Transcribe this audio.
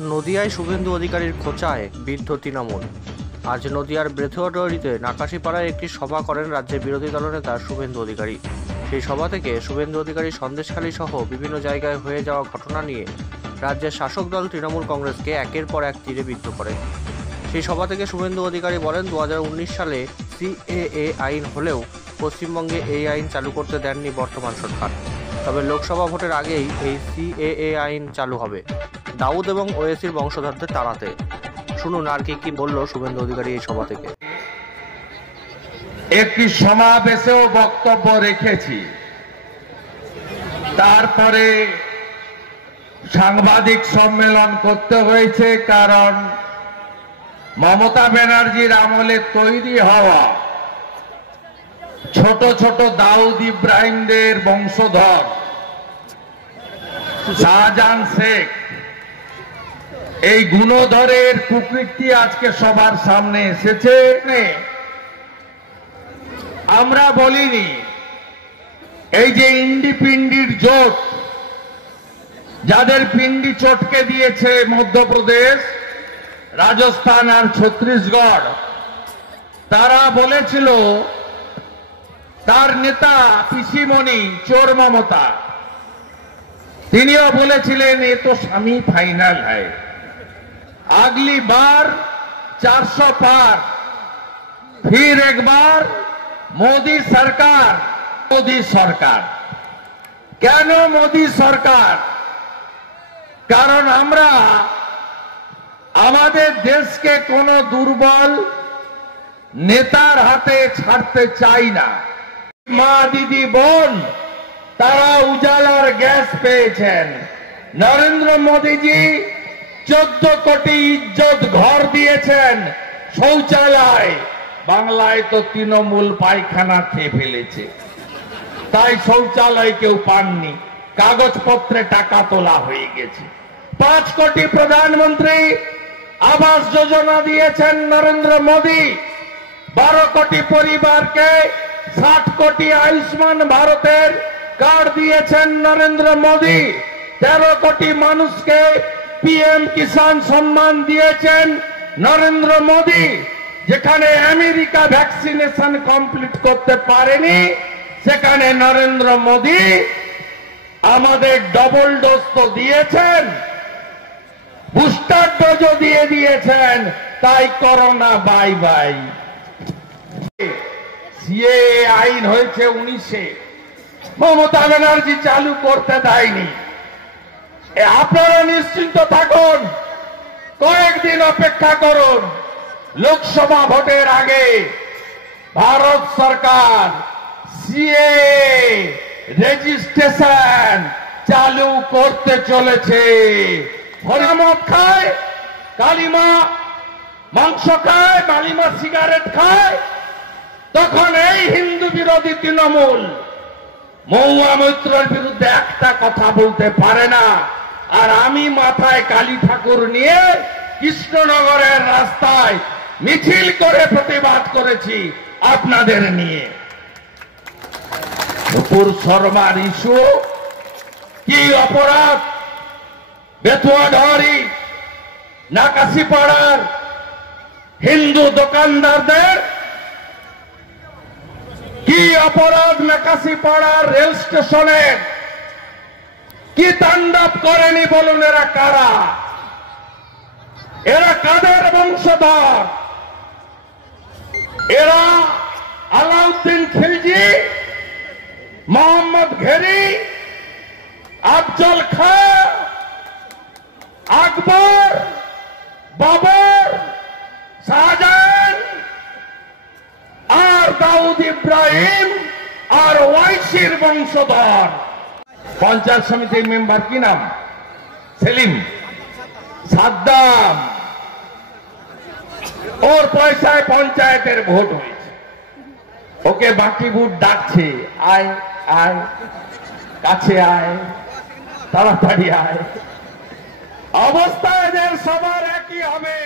নদিয়ায় শুভেন্দু অধিকারীর খোঁচায় বিদ্ধ তৃণমূল। আজ নদিয়ার ব্রেথুয়াডারিতে নাকাশিপাড়ায় একটি সভা করেন রাজ্যের বিরোধী দলনেতা শুভেন্দু অধিকারী। সেই সভা থেকে শুভেন্দু অধিকারী সন্দেশখালী সহ বিভিন্ন জায়গায় হয়ে যাওয়া ঘটনা নিয়ে রাজ্যের শাসক দল তৃণমূল কংগ্রেসকে একের পর এক তীরে বিদ্ধ করে। সেই সভা থেকে শুভেন্দু অধিকারী বলেন, 2019 সালে সিএএ আইন হলেও পশ্চিমবঙ্গে এই আইন চালু করতে দেননি বর্তমান সরকার। তবে লোকসভা ভোটের আগেই এই সিএএ আইন চালু হবে দাউদ এবং ওয়েসির বংশধরদের তাড়াতে। শুনুন আর কি বলল শুভেন্দু অধিকারী এই সভা থেকে। একটি সমাবেশেও বক্তব্য রেখেছি, তারপরে সাংবাদিক সম্মেলন করতে হয়েছে, কারণ মমতা ব্যানার্জির আমলে তৈরি হওয়া ছোট ছোট দাউদ ইব্রাহিমদের বংশধর শাহজাহান শেখ, এই গুণধরের কুকীর্তি আজকে সবার সামনে এসেছে। আমরা বলিনি এই যে ইন্ডি পিন্ডির জোট, যাদের পিন্ডি চটকে দিয়েছে মধ্যপ্রদেশ, রাজস্থান আর ছত্তিশগড়, তারা বলেছিল, তার নেতা পিসিমণি চোর মমতা, তিনিও বলেছিলেন এ তো স্বামী ফাইনাল হয়, अगली बार 400 पार, फिर एक बार मोदी सरकार। मोदी सरकार কেন মোদী সরকার? কারণ আমরা আমাদের দেশকে কোনো দুর্বল নেতার হাতে ছাড়তে চাই না। মা দিদি বোন তারা উজালার গ্যাস পেয়েছেন। নরেন্দ্র মোদীজি 14 কোটি ইজ্জত ঘর দিয়েছেন, শৌচালয়। বাংলায় তো তৃণমূল পায়খানা খেয়ে ফেলেছে, তাই শৌচালয় কেউ পাননি, কাগজপত্রে টাকা তোলা হয়ে গেছে। 5 কোটি প্রধানমন্ত্রী আবাস যোজনা দিয়েছেন নরেন্দ্র মোদী, 12 কোটি পরিবারকে 60 কোটি আয়ুষ্মান ভারতের কার্ড দিয়েছেন নরেন্দ্র মোদী, 13 কোটি মানুষকে পিএম কিষাণ সম্মান দিয়েছেন নরেন্দ্র মোদী। যেখানে আমেরিকা ভ্যাকসিনেশন কমপ্লিট করতে পারেনি, সেখানে নরেন্দ্র মোদী আমাদের ডবল ডোজ তো দিয়েছেন, বুস্টার ডোজও দিয়ে দিয়েছেন। তাই করোনা বাই বাই। সিএএ আইন হয়েছে 19-এ, মমতা ব্যানার্জি চালু করতে দেয়নি। আপনারা নিশ্চিন্ত থাকুন, কয়েকদিন অপেক্ষা করুন। লোকসভা ভোটের আগে ভারত সরকার সিএএ রেজিস্ট্রেশন চালু করতে চলেছে। হরিমদ খায়, কালিমা মাংস খায়, মালিমা সিগারেট খায়, তখন এই হিন্দু বিরোধী তৃণমূল মহুয়া মৈত্রের বিরুদ্ধে একটা কথা বলতে পারে না। আর আমি মাথায় কালী ঠাকুর নিয়ে কৃষ্ণনগরের রাস্তায় মিছিল করে প্রতিবাদ করেছি আপনাদের নিয়ে। নুপুর শর্মার ইস্যু কি অপরাধ? বেথুয়াডারি নাকাশিপাড়ার হিন্দু দোকানদারদের কি অপরাধ? নাকাশিপাড়ার রেল স্টেশনে কি তাণ্ডব করেনি বলুন? এরা কারা? এরা কাদের বংশধর? এরা আলাউদ্দিন খিলজি, মোহাম্মদ ঘেরি, আফজল খাঁ, আকবর, বাবর, শাহজাহান আর দাউদ ইব্রাহিম আর ওয়াইসির বংশধর। পঞ্চায়েত সমিতির মেম্বার কি নাম? সেলিম, সাদ্দাম। ওর পয়সায় পঞ্চায়েতের ভোট হয়েছে, ওকে বাকি ভোট ডাকছে, আয় আয়, কাছে আয়, তাড়াতাড়ি আয়। অবস্থা এদের সবার একই হবে।